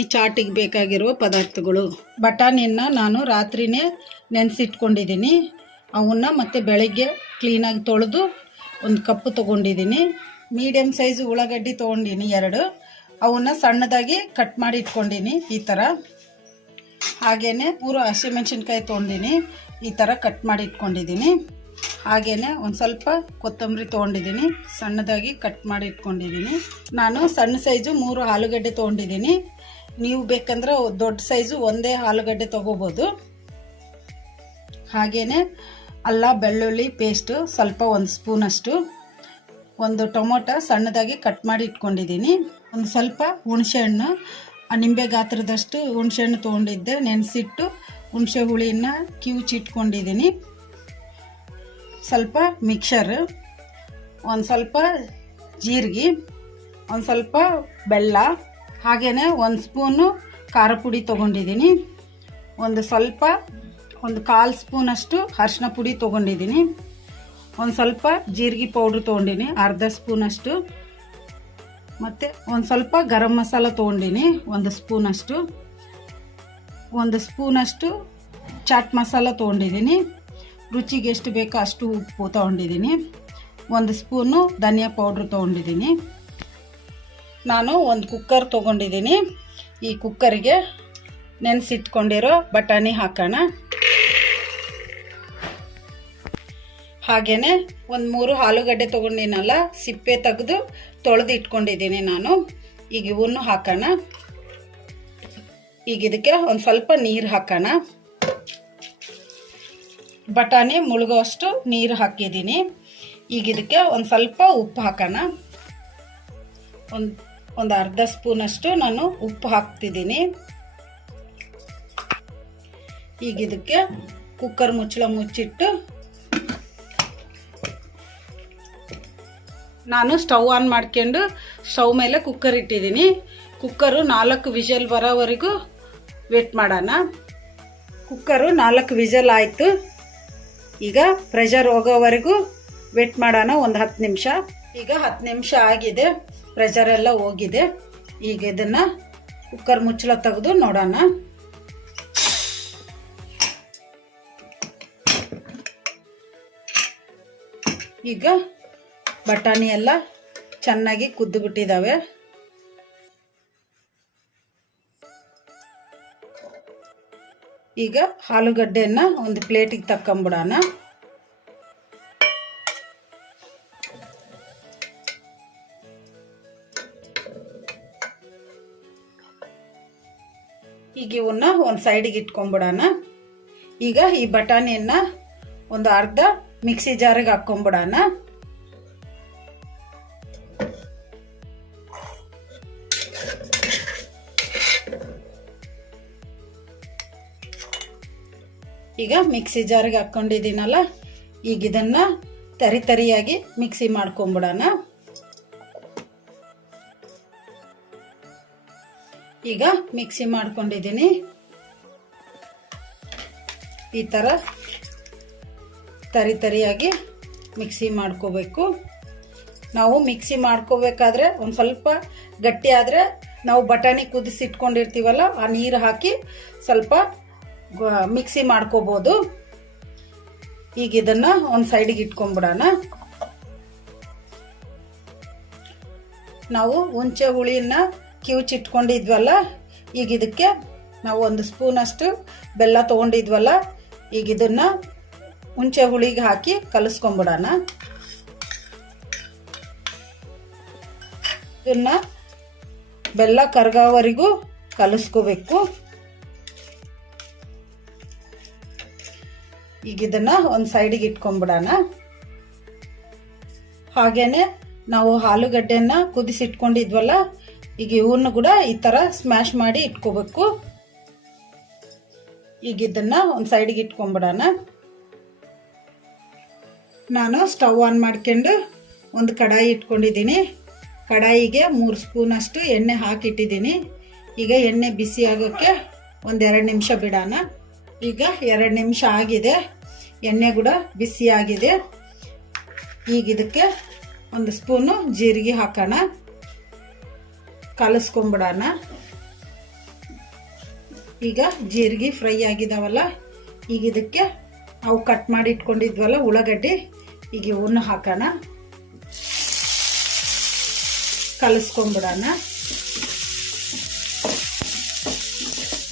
ಬಟಾಣಿ ಚಾಟಿಗೆ ಬೇಕಾಗಿರುವ ಪದಾರ್ಥಗಳು. ಬಟಾಣಿಯನ್ನು ನಾನು ರಾತ್ರಿನೇ ನೆನೆಸಿಟ್ಕೊಂಡಿದ್ದೀನಿ. ಅವನ್ನ ಮತ್ತೆ ಬೆಳಗ್ಗೆ ಕ್ಲೀನಾಗಿ ತೊಳೆದು ಒಂದು ಕಪ್ಪು ತೊಗೊಂಡಿದ್ದೀನಿ. ಮೀಡಿಯಮ್ ಸೈಜ್ ಉಳ್ಳಾಗಡ್ಡಿ ತೊಗೊಂಡಿನಿ ಎರಡು. ಅವನ್ನ ಸಣ್ಣದಾಗಿ ಕಟ್ ಮಾಡಿ ಇಟ್ಕೊಂಡಿನಿ ಈ ಥರ ಹಾಗೆಯೇ ಮೂರು ಹಸಿಮೆಣ್ಸಿನ್ಕಾಯಿ ತೊಗೊಂಡಿನಿ ಈ ಥರ ಕಟ್ ಮಾಡಿ ಇಟ್ಕೊಂಡಿದ್ದೀನಿ. ಹಾಗೆಯೇ ಒಂದು ಸ್ವಲ್ಪ ಕೊತ್ತಂಬರಿ ತೊಗೊಂಡಿದ್ದೀನಿ. ಸಣ್ಣದಾಗಿ ಕಟ್ ಮಾಡಿ ಇಟ್ಕೊಂಡಿದ್ದೀನಿ. ನಾನು ಸಣ್ಣ ಸೈಜು ಮೂರು ಆಲೂಗಡ್ಡೆ ತೊಗೊಂಡಿದ್ದೀನಿ. ನೀವು ಬೇಕಂದ್ರೆ ದೊಡ್ಡ ಸೈಜು ಒಂದೇ ಆಲೂಗಡ್ಡೆ ತೊಗೋಬೋದು. ಹಾಗೆಯೇ ಅಲ್ಲ, ಬೆಳ್ಳುಳ್ಳಿ ಪೇಸ್ಟು ಸ್ವಲ್ಪ ಒಂದು ಸ್ಪೂನಷ್ಟು ಒಂದು ಟೊಮೊಟೊ ಸಣ್ಣದಾಗಿ ಕಟ್ ಮಾಡಿ ಇಟ್ಕೊಂಡಿದ್ದೀನಿ. ಒಂದು ಸ್ವಲ್ಪ ಹುಣಸೆಹಣ್ಣು ನಿಂಬೆ ಗಾತ್ರದಷ್ಟು ಹುಣಸೆಹಣ್ಣು ತೊಗೊಂಡಿದ್ದೆ. ನೆನೆಸಿಟ್ಟು ಹುಣಸೆ ಹುಳಿನ ಕಿವುಚಿಟ್ಕೊಂಡಿದ್ದೀನಿ ಸ್ವಲ್ಪ ಮಿಕ್ಸರ್ ಒಂದು ಸ್ವಲ್ಪ ಜೀರಿಗೆ, ಒಂದು ಸ್ವಲ್ಪ ಬೆಲ್ಲ ಹಾಗೆಯೇ ಒಂದು ಸ್ಪೂನು ಖಾರ ಪುಡಿ ತೊಗೊಂಡಿದ್ದೀನಿ. ಒಂದು ಸ್ವಲ್ಪ, ಒಂದು ಕಾಲು ಸ್ಪೂನಷ್ಟು ಅರಿಶಿನ ಪುಡಿ ತೊಗೊಂಡಿದ್ದೀನಿ. ಒಂದು ಸ್ವಲ್ಪ ಜೀರಿಗೆ ಪೌಡ್ರ್ ತೊಗೊಂಡಿನಿ, ಅರ್ಧ ಸ್ಪೂನಷ್ಟು. ಮತ್ತು ಒಂದು ಸ್ವಲ್ಪ ಗರಂ ಮಸಾಲ ತೊಗೊಂಡಿನಿ, ಒಂದು ಸ್ಪೂನಷ್ಟು. ಒಂದು ಸ್ಪೂನಷ್ಟು ಚಾಟ್ ಮಸಾಲ ತೊಗೊಂಡಿದ್ದೀನಿ. ರುಚಿಗೆ ಎಷ್ಟು ಬೇಕೋ ಅಷ್ಟು ಉಪ್ಪು ತೊಗೊಂಡಿದ್ದೀನಿ. ಒಂದು ಸ್ಪೂನು ಧನಿಯಾ ಪೌಡ್ರ್ ತೊಗೊಂಡಿದ್ದೀನಿ. ನಾನು ಒಂದು ಕುಕ್ಕರ್ ತೊಗೊಂಡಿದ್ದೀನಿ. ಈ ಕುಕ್ಕರಿಗೆ ನೆನೆಸಿಟ್ಕೊಂಡಿರೋ ಬಟಾಣಿ ಹಾಕೋಣ. ಹಾಗೆಯೇ ಒಂದು ಮೂರು ಆಲೂಗಡ್ಡೆ ತೊಗೊಂಡಿನಲ್ಲ, ಸಿಪ್ಪೆ ತೆಗೆದು ತೊಳೆದು ಇಟ್ಕೊಂಡಿದ್ದೀನಿ ನಾನು. ಈಗ ಇವನ್ನು ಹಾಕೋಣ. ಈಗ ಇದಕ್ಕೆ ಒಂದು ಸ್ವಲ್ಪ ನೀರು ಹಾಕೋಣ. ಬಟಾಣಿ ಮುಳುಗೋಷ್ಟು ನೀರು ಹಾಕಿದ್ದೀನಿ. ಈಗ ಇದಕ್ಕೆ ಒಂದು ಸ್ವಲ್ಪ ಉಪ್ಪು ಹಾಕೋಣ. ಒಂದು ಒಂದು ಅರ್ಧ ಸ್ಪೂನಷ್ಟು ನಾನು ಉಪ್ಪು ಹಾಕ್ತಿದ್ದೀನಿ. ಈಗ ಇದಕ್ಕೆ ಕುಕ್ಕರ್ ಮುಚ್ಚಳ ಮುಚ್ಚಿಟ್ಟು ನಾನು ಸ್ಟವ್ ಆನ್ ಮಾಡ್ಕೊಂಡು ಸ್ಟವ್ ಮೇಲೆ ಕುಕ್ಕರ್ ಇಟ್ಟಿದ್ದೀನಿ. ಕುಕ್ಕರು ನಾಲ್ಕು ವಿಜಲ್ ಬರೋವರೆಗೂ ವೇಟ್ ಮಾಡೋಣ. ಕುಕ್ಕರು ನಾಲ್ಕು ವಿಜಲ್ ಆಯಿತು. ಈಗ ಪ್ರೆಷರ್ ಹೋಗೋವರೆಗೂ ವೇಟ್ ಮಾಡೋಣ ಒಂದು ಹತ್ತು ನಿಮಿಷ. ಈಗ ಹತ್ತು ನಿಮಿಷ ಆಗಿದೆ. ಪ್ರೆಷರ್ ಎಲ್ಲ ಹೋಗಿದೆ. ಈಗ ಇದನ್ನು ಕುಕ್ಕರ್ ಮುಚ್ಚಳ ತೆಗೆದು ನೋಡೋಣ. ಈಗ ಬಟಾಣಿ ಎಲ್ಲ ಚೆನ್ನಾಗಿ ಕುದ್ದು ಬಿಟ್ಟಿದ್ದಾವೆ ಈಗ ಆಲೂಗಡ್ಡೆಯನ್ನು ಒಂದು ಪ್ಲೇಟಿಗೆ ತಕ್ಕೊಂಬಿಡೋಣ. ಈಗ ಇವನ್ನ ಒಂದು ಸೈಡಿಗೆ ಇಟ್ಕೊಂಬಿಡೋಣ ಈಗ ಈ ಬಟಾಣಿಯನ್ನ ಒಂದು ಅರ್ಧ ಮಿಕ್ಸಿ ಜಾರಿಗೆ ಹಾಕ್ಕೊಂಬಿಡೋಣ ಈಗ ಮಿಕ್ಸಿ ಜಾರಿಗೆ ಹಾಕ್ಕೊಂಡಿದ್ದೀನಲ್ಲ, ಈಗ ಇದನ್ನ ತರಿ ತರಿಯಾಗಿ ಮಿಕ್ಸಿ ಮಾಡ್ಕೊಂಬಿಡೋಣ ಈಗ ಮಿಕ್ಸಿ ಮಾಡ್ಕೊಂಡಿದ್ದೀನಿ. ಈ ಥರ ತರಿ ತರಿಯಾಗಿ ಮಿಕ್ಸಿ ಮಾಡ್ಕೋಬೇಕು. ನಾವು ಮಿಕ್ಸಿ ಮಾಡ್ಕೋಬೇಕಾದ್ರೆ ಒಂದು ಸ್ವಲ್ಪ ಗಟ್ಟಿ ಆದರೆ ನಾವು ಬಟಾಣಿ ಕುದಿಸಿ ಇಟ್ಕೊಂಡಿರ್ತೀವಲ್ಲ, ಆ ನೀರು ಹಾಕಿ ಸ್ವಲ್ಪ ಮಿಕ್ಸಿ ಮಾಡ್ಕೋಬೋದು. ಈಗ ಇದನ್ನು ಒಂದು ಸೈಡಿಗೆ ಇಟ್ಕೊಂಡ್ಬಿಡೋಣ. ನಾವು ಹುಂಚೆ ಹುಳಿಯನ್ನ ಕಿವುಚಿಟ್ಕೊಂಡಿದ್ವಲ್ಲ ಈಗ ಇದಕ್ಕೆ ನಾವು ಒಂದು ಸ್ಪೂನಷ್ಟು ಬೆಲ್ಲ ತೊಗೊಂಡಿದ್ವಲ್ಲ, ಈಗ ಇದನ್ನ ಹುಂಚೆ ಹುಳಿಗೆ ಹಾಕಿ ಕಲಿಸ್ಕೊಂಬಿಡೋಣ. ಇದನ್ನ ಬೆಲ್ಲ ಕರ್ಗೋವರೆಗೂ ಕಲಿಸ್ಕೋಬೇಕು. ಈಗ ಇದನ್ನ ಒಂದು ಸೈಡಿಗೆ ಇಟ್ಕೊಂಡ್ಬಿಡೋಣ ಹಾಗೇನೆ ನಾವು ಆಲೂಗಡ್ಡೆನ ಕುದಿಸಿಟ್ಕೊಂಡಿದ್ವಲ್ಲ ಈಗ ಇವನ್ನು ಕೂಡ ಈ ಥರ ಸ್ಮ್ಯಾಶ್ ಮಾಡಿ ಇಟ್ಕೋಬೇಕು. ಈಗ ಇದನ್ನು ಒಂದು ಸೈಡಿಗೆ ಇಟ್ಕೊಂಬಿಡೋಣ. ನಾನು ಸ್ಟವ್ ಆನ್ ಮಾಡ್ಕೊಂಡು ಒಂದು ಕಡಾಯಿ ಇಟ್ಕೊಂಡಿದ್ದೀನಿ. ಕಡಾಯಿಗೆ ಮೂರು ಸ್ಪೂನಷ್ಟು ಎಣ್ಣೆ ಹಾಕಿಟ್ಟಿದ್ದೀನಿ. ಈಗ ಎಣ್ಣೆ ಬಿಸಿ ಆಗೋಕ್ಕೆ ಒಂದೆರಡು ನಿಮಿಷ ಬಿಡೋಣ. ಈಗ ಎರಡು ನಿಮಿಷ ಆಗಿದೆ. ಎಣ್ಣೆ ಕೂಡ ಬಿಸಿಯಾಗಿದೆ ಈಗ ಇದಕ್ಕೆ ಒಂದು ಸ್ಪೂನು ಜೀರಿಗೆ ಹಾಕೋಣ. ಕಲಸ್ಕೊಂಬಿಡೋಣ. ಈಗ ಜೀರಿಗೆ ಫ್ರೈ ಆಗಿದಾವಲ್ಲ, ಈಗ ಇದಕ್ಕೆ ನಾವು ಕಟ್ ಮಾಡಿ ಇಟ್ಕೊಂಡಿದ್ವಲ್ಲ ಉಳ್ಳಾಗಡ್ಡಿ, ಈಗ ಇವನ್ನ ಹಾಕೋಣ. ಕಲಸ್ಕೊಂಬಿಡೋಣ.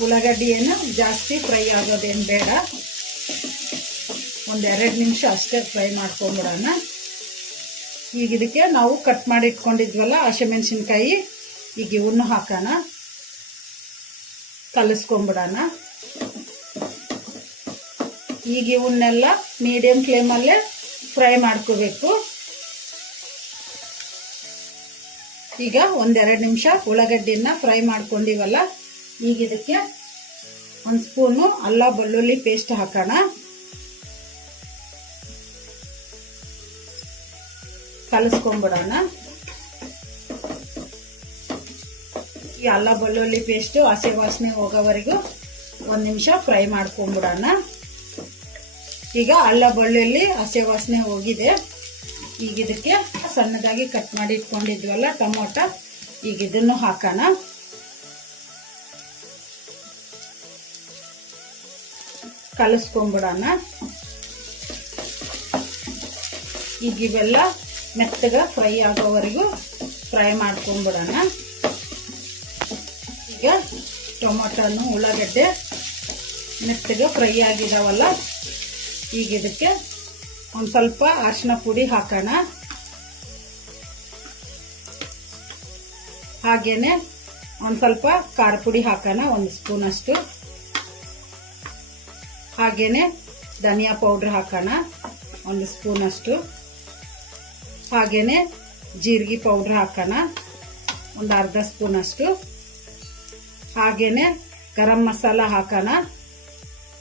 ಉಳ್ಳಾಗಡ್ಡಿ ಏನು ಜಾಸ್ತಿ ಫ್ರೈ ಆಗೋದೇನು ಬೇಡ. ಒಂದೆರಡು ನಿಮಿಷ ಅಷ್ಟೇ ಫ್ರೈ ಮಾಡ್ಕೊಂಬಿಡೋಣ. ಈಗ ಇದಕ್ಕೆ ನಾವು ಕಟ್ ಮಾಡಿ ಇಟ್ಕೊಂಡಿದ್ವಲ್ಲ, ಹಸಿಮೆಣಸಿನ್ಕಾಯಿ ಈಗ ಇವನ್ನ ಹಾಕೋಣ. ಕಲಿಸ್ಕೊಂಬಿಡೋಣ. ಈಗ ಇವನ್ನೆಲ್ಲ ಮೀಡಿಯಂ ಫ್ಲೇಮಲ್ಲೇ ಫ್ರೈ ಮಾಡ್ಕೋಬೇಕು. ಈಗ ಒಂದೆರಡು ನಿಮಿಷ ಉಳ್ಳಾಗಡ್ಡಿನ ಫ್ರೈ ಮಾಡ್ಕೊಂಡಿವಲ್ಲ, ಈಗ ಇದಕ್ಕೆ ಒಂದು ಸ್ಪೂನು ಅಲ್ಲ ಬೆಳ್ಳುಳ್ಳಿ ಪೇಸ್ಟ್ ಹಾಕೋಣ. ಕಲಿಸ್ಕೊಂಬಿಡೋಣ. ಈ ಅಲ್ಲ ಬೆಳ್ಳುಳ್ಳಿ ಪೇಸ್ಟು ಹಸಿ ವಾಸನೆ ಹೋಗೋವರೆಗೂ ಒಂದು ನಿಮಿಷ ಫ್ರೈ ಮಾಡ್ಕೊಂಬಿಡೋಣ ಈಗ ಅಲ್ಲ ಬೆಳ್ಳುಳ್ಳಿ ಹಸಿ ವಾಸನೆ ಹೋಗಿದೆ. ಈಗ ಇದಕ್ಕೆ ಸಣ್ಣದಾಗಿ ಕಟ್ ಮಾಡಿ ಇಟ್ಕೊಂಡಿದ್ವಲ್ಲ ಟೊಮೊಟೊ, ಈಗ ಇದನ್ನು ಹಾಕೋಣ. ಕಲಸ್ಕೊಂಬಿಡೋಣ ಈಗ ಇವೆಲ್ಲ ಮೆತ್ತಗ ಫ್ರೈ ಆಗೋವರೆಗೂ ಫ್ರೈ ಮಾಡ್ಕೊಂಬಿಡೋಣ ಟೊಮೊಟೊನು ಉಳ್ಳಾಗಡ್ಡೆ ಮೆತ್ತಗೆ ಫ್ರೈ ಆಗಿದಾವಲ್ಲ, ಈಗ ಇದಕ್ಕೆ ಒಂದು ಸ್ವಲ್ಪ ಅರಿಶಿನ ಪುಡಿ ಹಾಕೋಣ. ಹಾಗೇನೆ ಒಂದು ಸ್ವಲ್ಪ ಖಾರ ಪುಡಿ ಹಾಕೋಣ, ಒಂದು ಸ್ಪೂನ್ ಅಷ್ಟು. ಹಾಗೇನೆ ಧನಿಯಾ ಪೌಡ್ರ್ ಹಾಕೋಣ, ಒಂದು ಸ್ಪೂನ್ ಅಷ್ಟು. ಹಾಗೇನೆ ಜೀರಿಗೆ ಪೌಡ್ರ್ ಹಾಕೋಣ, ಒಂದು ಅರ್ಧ ಸ್ಪೂನ್ ಅಷ್ಟು. ಹಾಗೇನೆ ಗರಂ ಮಸಾಲ ಹಾಕೋಣ.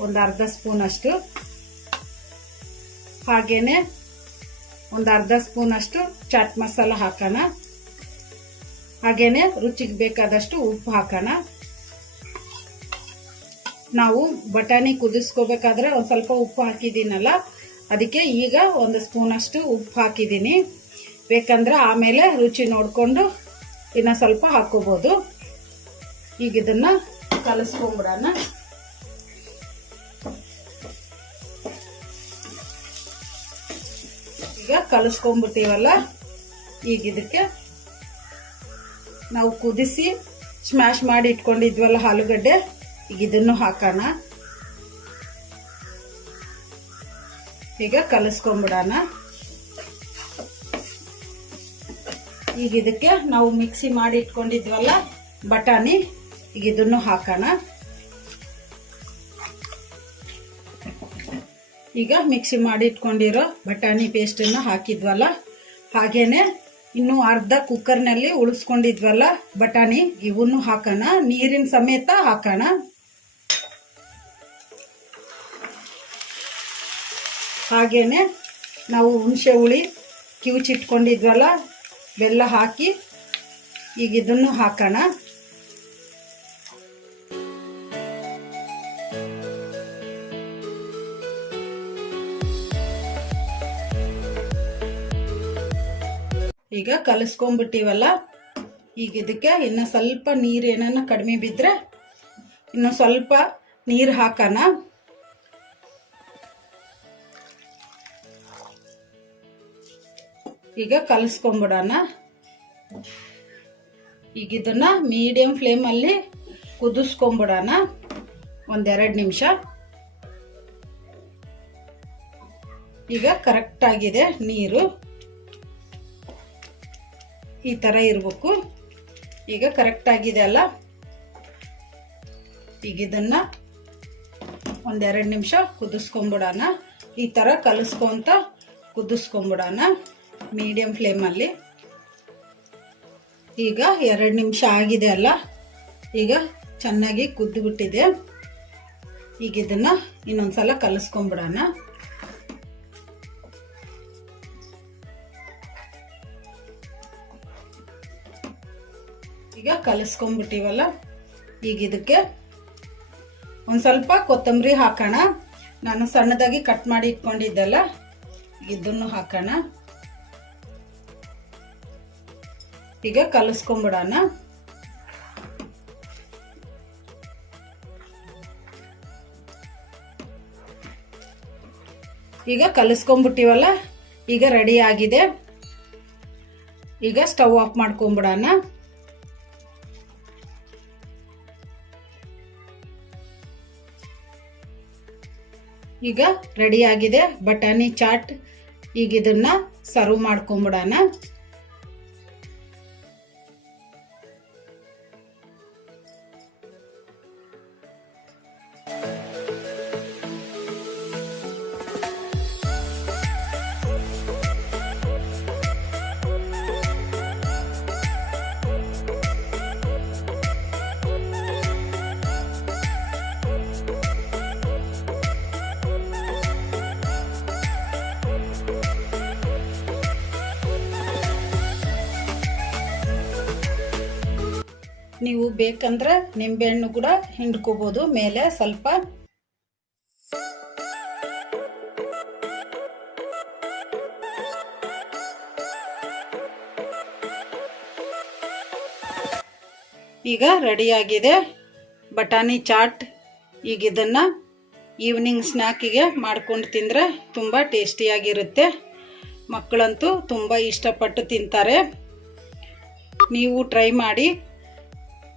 ಒಂದು ಅರ್ಧ ಸ್ಪೂನ್ ಅಷ್ಟು. ಹಾಗೇನೆ ಒಂದು ಅರ್ಧ ಸ್ಪೂನ್ ಅಷ್ಟು ಚಾಟ್ ಮಸಾಲ ಹಾಕೋಣ. ಹಾಗೇನೆ ರುಚಿಗೆ ಬೇಕಾದಷ್ಟು ಉಪ್ಪು ಹಾಕೋಣ. ನಾವು ಬಟಾಣಿ ಕುದಿಸ್ಕೋಬೇಕಾದ್ರೆ ಒಂದು ಸ್ವಲ್ಪ ಉಪ್ಪು ಹಾಕಿದ್ದೀನಲ್ಲ, ಅದಕ್ಕೆ ಈಗ ಒಂದು ಸ್ಪೂನ್ ಅಷ್ಟು ಉಪ್ಪು ಹಾಕಿದ್ದೀನಿ. ಬೇಕಂದ್ರೆ ಆಮೇಲೆ ರುಚಿ ನೋಡಿಕೊಂಡು ಇನ್ನು ಸ್ವಲ್ಪ ಹಾಕೋಬೋದು. ಈಗ ಇದನ್ನ ಕಲಸ್ಕೊಂಡ್ಬಿಡೋಣ ಈಗ ಕಲಸ್ಕೊಂಡ್ಬಿಟ್ಟಿವಲ್ಲ ಈಗ ಇದಕ್ಕೆ ನಾವು ಕುದಿಸಿ ಸ್ಮ್ಯಾಶ್ ಮಾಡಿ ಇಟ್ಕೊಂಡಿದ್ವಲ್ಲ ಆಲೂಗಡ್ಡೆ, ಈಗ ಇದನ್ನು ಹಾಕೋಣ. ಈಗ ಕಲಿಸ್ಕೊಂಬಿಡೋಣ. ಈಗ ಇದಕ್ಕೆ ನಾವು ಮಿಕ್ಸಿ ಮಾಡಿ ಇಟ್ಕೊಂಡಿದ್ವಲ್ಲ, ಬಟಾಣಿ. ಈಗ ಇದನ್ನು ಹಾಕೋಣ. ಈಗ ಮಿಕ್ಸಿ ಮಾಡಿ ಇಟ್ಕೊಂಡಿರೋ ಬಟಾಣಿ ಪೇಸ್ಟನ್ನು ಹಾಕಿದ್ವಲ್ಲ, ಹಾಗೇನೆ ಇನ್ನು ಅರ್ಧ ಕುಕ್ಕರ್ನಲ್ಲಿ ಉಳಿಸ್ಕೊಂಡಿದ್ವಲ್ಲ ಬಟಾಣಿ, ಇವನ್ನು ಹಾಕೋಣ. ನೀರಿನ ಸಮೇತ ಹಾಕೋಣ. ಹಾಗೇನೆ ನಾವು ಹುಣಸೆ ಹುಳಿ, ಕಿವುಚಿಟ್ಕೊಂಡಿದ್ವಲ್ಲ, ಬೆಲ್ಲ ಹಾಕಿ ಈಗ ಇದನ್ನು ಹಾಕೋಣ. ಈಗ ಕಲಿಸ್ಕೊಂಡ್ಬಿಟ್ಟಿವಲ್ಲ, ಈಗ ಇದಕ್ಕೆ ಇನ್ನು ಸ್ವಲ್ಪ ನೀರು ಏನನ್ನ ಕಡಿಮೆ ಬಿದ್ದರೆ ಇನ್ನು ಸ್ವಲ್ಪ ನೀರು ಹಾಕೋಣ. ಈಗ ಕಲಿಸ್ಕೊಂಬಿಡೋಣ ಈಗ ಇದನ್ನ ಮೀಡಿಯಂ ಫ್ಲೇಮಲ್ಲಿ ಕುದಿಸ್ಕೊಂಬಿಡೋಣ ಒಂದೆರಡು ನಿಮಿಷ. ಈಗ ಕರೆಕ್ಟ್ ಆಗಿದೆ ನೀರು. ಈ ಥರ ಇರಬೇಕು. ಈಗ ಕರೆಕ್ಟ್ ಆಗಿದೆ ಅಲ್ಲ? ಈಗ ಇದನ್ನ ಒಂದೆರಡು ನಿಮಿಷ ಕುದಿಸ್ಕೊಂಬಿಡೋಣ. ಈ ಥರ ಕಲಿಸ್ಕೊಂತ ಕುದಿಸ್ಕೊಂಬಿಡೋಣ ಮೀಡಿಯಂ ಫ್ಲೇಮಲ್ಲಿ ಈಗ ಎರಡು ನಿಮಿಷ ಆಗಿದೆ ಅಲ್ಲ? ಈಗ ಚೆನ್ನಾಗಿ ಕುದ್ದುಬಿಟ್ಟಿದೆ. ಈಗ ಇದನ್ನ ಇನ್ನೊಂದ್ಸಲ ಕಲಿಸ್ಕೊಂಬಿಡೋಣ. ಈಗ ಕಲಸ್ಕೊಂಡ್ಬಿಟ್ಟಿವಲ್ಲ? ಈಗ ಇದಕ್ಕೆ ಒಂದು ಸ್ವಲ್ಪ ಕೊತ್ತಂಬರಿ ಹಾಕೋಣ. ನಾನು ಸಣ್ಣದಾಗಿ ಕಟ್ ಮಾಡಿ ಇಟ್ಕೊಂಡಿದ್ದಲ್ಲ, ಇದನ್ನು ಹಾಕೋಣ. ಈಗ ಕಲಸ್ಕೊಂಬಿಡೋಣ. ಈಗ ಕಲಿಸ್ಕೊಂಬಿಟ್ಟಿವಲ್ಲ ಈಗ ರೆಡಿ ಆಗಿದೆ. ಈಗ ಸ್ಟವ್ ಆಫ್ ಮಾಡ್ಕೊಂಬಿಡೋಣ. ಈಗ ರೆಡಿ ಆಗಿದೆ. ಬಟಾಣಿ ಚಾಟ್ ಈಗ ಇದನ್ನ ಸರ್ವ್ ಮಾಡ್ಕೊಂಬಿಡೋಣ. ಬೇಕಂದ್ರೆ ನಿಂಬೆಹಣ್ಣು ಕೂಡ ಹಿಂಡ್ಕೋಬೋದು ಮೇಲೆ ಸ್ವಲ್ಪ. ಈಗ ರೆಡಿಯಾಗಿದೆ ಬಟಾಣಿ ಚಾಟ್. ಈಗ ಇದನ್ನು ಈವ್ನಿಂಗ್ ಸ್ನ್ಯಾಕಿಗೆ ಮಾಡ್ಕೊಂಡು ತಿಂದರೆ ತುಂಬ ಟೇಸ್ಟಿಯಾಗಿರುತ್ತೆ. ಮಕ್ಕಳಂತೂ ತುಂಬ ಇಷ್ಟಪಟ್ಟು ತಿಂತಾರೆ. ನೀವು ಟ್ರೈ ಮಾಡಿ